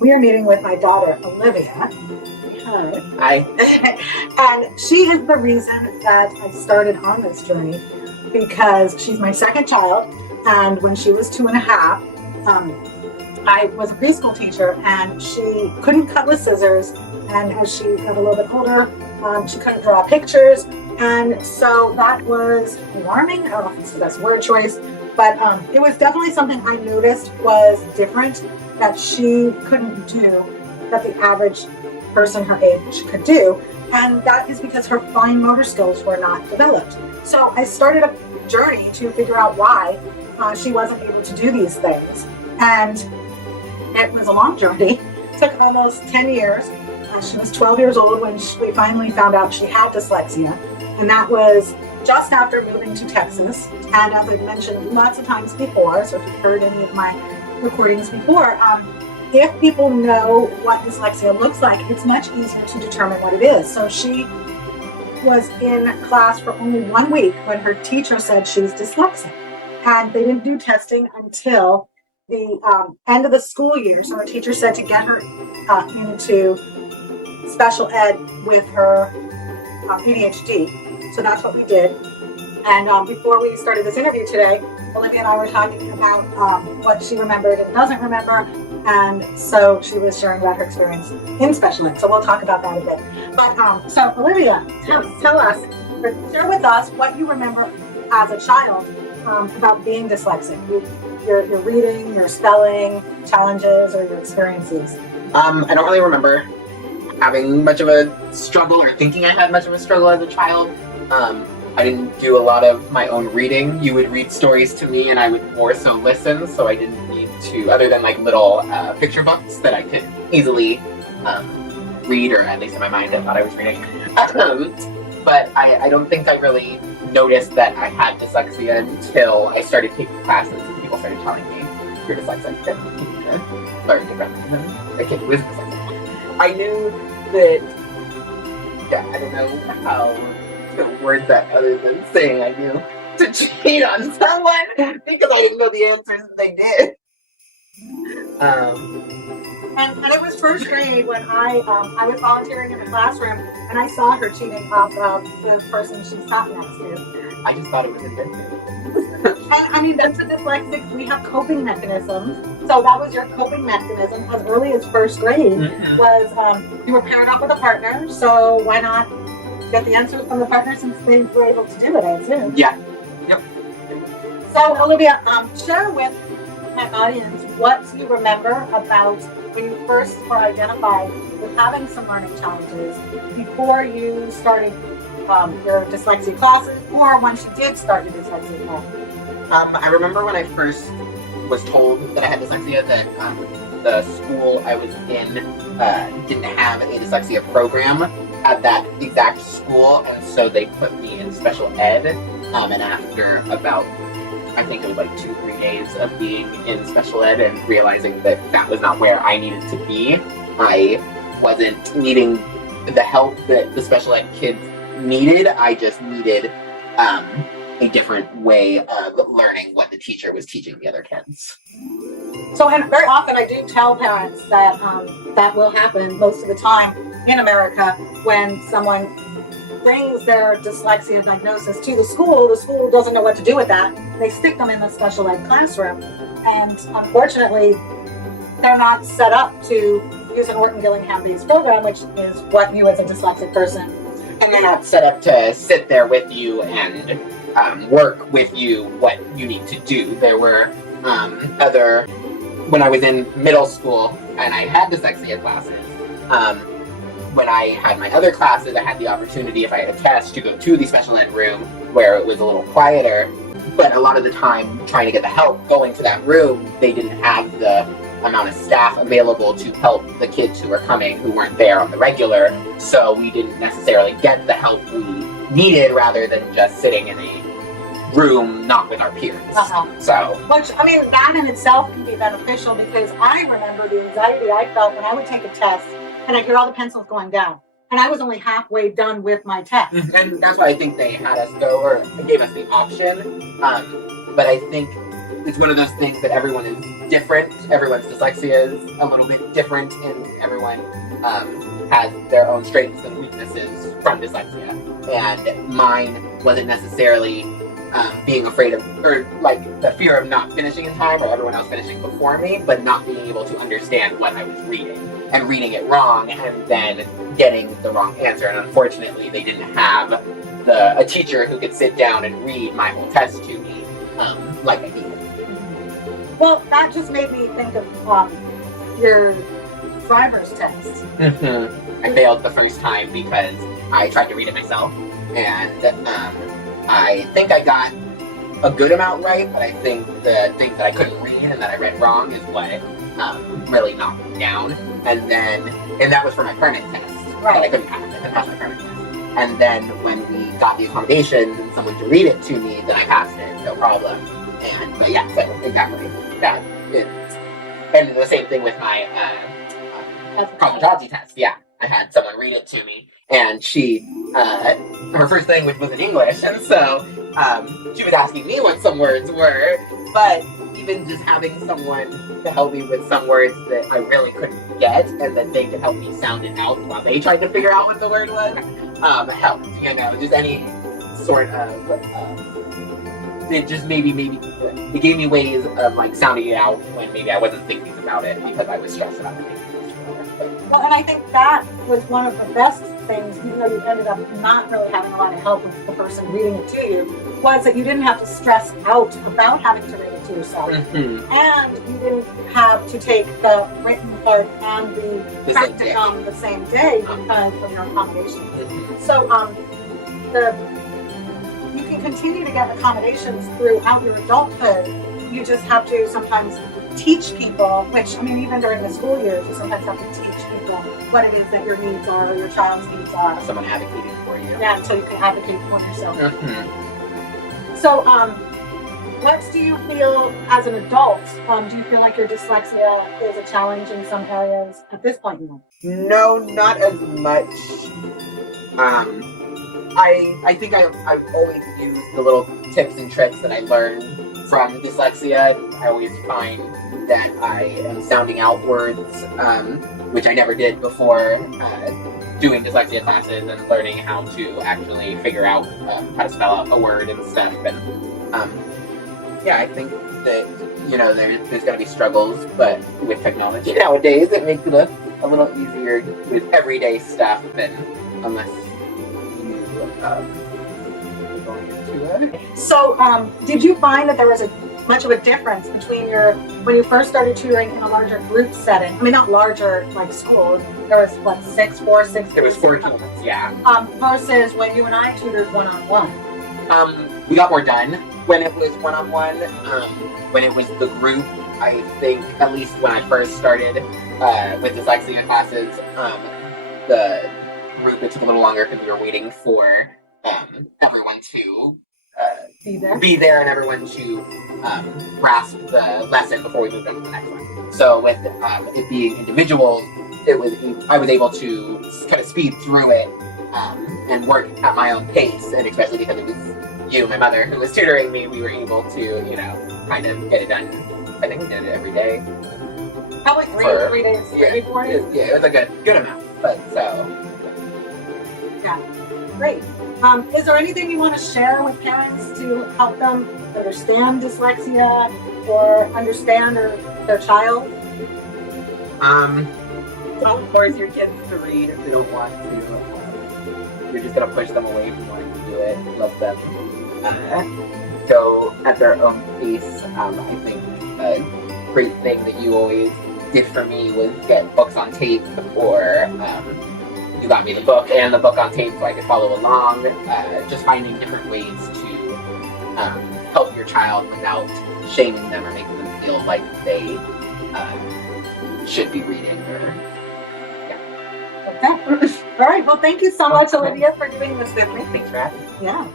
we are meeting with my daughter, Olivia. Hi. And she is the reason that I started on this journey because she's my second child. And when she was 2.5, I was a preschool teacher and she couldn't cut with scissors. And as she got a little bit older, she couldn't draw pictures. And so that was alarming. I don't know if it's the best word choice, but it was definitely something I noticed was different that she couldn't do that the average person her age could do. And that is because her fine motor skills were not developed. So I started a journey to figure out why she wasn't able to do these things. And it was a long journey. It took almost 10 years. She was 12 years old when we finally found out she had dyslexia. And that was just after moving to Texas. And as I've mentioned lots of times before, so if you've heard any of my recordings before, if people know what dyslexia looks like, it's much easier to determine what it is. So she was in class for only 1 week when her teacher said she's dyslexic. And they didn't do testing until the end of the school year. So her teacher said to get her into special ed with her ADHD. So that's what we did. And before we started this interview today, Olivia and I were talking about what she remembered and doesn't remember. And so she was sharing about her experience in special ed. So we'll talk about that a bit. But so Olivia, tell us, share with us what you remember as a child about being dyslexic. Your reading, your spelling challenges, or your experiences. I don't really remember having much of a struggle or thinking I had much of a struggle as a child. I didn't do a lot of my own reading. You would read stories to me and I would more so listen, so I didn't need to, other than like little picture books that I could easily read, or at least in my mind I thought I was reading. But I don't think I really noticed that I had dyslexia until I started taking classes and people started telling me, you're dyslexic. Sorry, I can't with dyslexic. I knew that, I don't know how to word that other than saying I knew to cheat on someone because I didn't know the answers and they did. And it was first grade when I was volunteering in the classroom and I saw her cheating off of the person she sat next to. I just thought it was addictive. And I mean, that's a dyslexic. We have coping mechanisms. So that was your coping mechanism as early as first grade. Was you were paired up with a partner. So why not get the answers from the partner since they were able to do it, I assume? Yeah. Yep. So Olivia, share with my audience what you remember about when you first were identified with having some learning challenges before you started your dyslexia classes, or once you did start your dyslexia classes. I remember when I first was told that I had dyslexia that the school I was in didn't have a dyslexia program at that exact school, and so they put me in special ed. And after about, I think it was like 2-3 days of being in special ed and realizing that that was not where I needed to be, I wasn't needing the help that the special ed kids needed. I just needed a different way of learning what the teacher was teaching the other kids. So, and very often I do tell parents that that will happen most of the time in America when someone brings their dyslexia diagnosis to the school doesn't know what to do with that. They stick them in the special ed classroom. And unfortunately, they're not set up to use an Orton-Gillingham-based program, which is what you as a dyslexic person. And they're not set up to sit there with you and work with you what you need to do. There were when I was in middle school and I had dyslexia classes, when I had my other classes, I had the opportunity, if I had a test, to go to the special ed room where it was a little quieter. But a lot of the time, trying to get the help going to that room, they didn't have the amount of staff available to help the kids who were coming who weren't there on the regular. So we didn't necessarily get the help we needed, rather than just sitting in a room not with our peers. So, which, I mean, that in itself can be beneficial, because I remember the anxiety I felt when I would take a test and I hear all the pencils going down, and I was only halfway done with my test. And that's why I think they had us go, or gave us the option. But I think it's one of those things that everyone is different. Everyone's dyslexia is a little bit different, and everyone has their own strengths and weaknesses from dyslexia. And mine wasn't necessarily being afraid of, or like the fear of not finishing in time, or everyone else finishing before me, but not being able to understand what I was reading and reading it wrong, and then getting the wrong answer. And unfortunately, they didn't have a teacher who could sit down and read my whole test to me like I needed. Well, that just made me think of your driver's test. I failed the first time because I tried to read it myself, and I think I got a good amount right, but I think the things that I couldn't read and that I read wrong is what really knocked me down. And that was for my permanent test. Right. And I couldn't pass it. I couldn't pass my permanent test. And then when we got the accommodations and someone to read it to me, then I passed it, no problem. But yeah, so exactly that. And the same thing with my cosmetology test. Yeah, I had someone read it to me, and she, her first language was in English, and so she was asking me what some words were. But even just having someone to help me with some words that I really couldn't get, and then they could help me sound it out while they tried to figure out what the word was, helped. You know, just any sort of. It just maybe it gave me ways of like sounding it out when maybe I wasn't thinking about it because I was stressed about it. Well, and I think that was one of the best things, even though you ended up not really having a lot of help with the person reading it to you, was that you didn't have to stress out about having to read it to yourself. And you didn't have to take the written part and the practicum the same day because of your accommodations. So you can continue to get accommodations throughout your adulthood. You just have to sometimes teach people, which, I mean, even during the school years, you sometimes have to teach people what it is that your needs are, or your child's needs are. Someone advocating for you. Yeah, until you can advocate for yourself. So, what do you feel as an adult? Do you feel like your dyslexia is a challenge in some areas at this point in life? No, not as much. I think I've always used the little tips and tricks that I learned from dyslexia. I always find that I am sounding out words, which I never did before doing dyslexia classes and learning how to actually figure out how to spell out a word and stuff. And yeah, I think that, you know, there's going to be struggles, but with technology nowadays, it makes it a little easier with everyday stuff than unless going into it. So, did you find that there was much of a difference between when you first started tutoring in a larger group setting? I mean, not larger like school. There was what, 4 6. It was 4 kids, yeah. Versus when you and I tutored one-on-one. We got more done when it was one-on-one. When it was the group, I think at least when I first started with dyslexia classes, the group, it took a little longer because we were waiting for everyone to be there and everyone to grasp the lesson before we moved on to the next one. So with it being individuals, I was able to kind of speed through it and work at my own pace, and especially because it was you, my mother, who was tutoring me, we were able to, you know, kind of get it done. I think we did it every day. Probably 3 days. Yeah, it was a good amount. But so. Yeah, great. Is there anything you want to share with parents to help them understand dyslexia or understand their child? Don't force your kids to read if they don't want to. You're just going to push them away from wanting to do it. Let them go at their own pace. I think a great thing that you always did for me was get books on tape, or you got me the book and the book on tape so I could follow along. Just finding different ways to help your child without shaming them or making them feel like they should be reading. Okay. All right. Well, thank you so much, Olivia, for doing this with me. Thanks for having me. Yeah.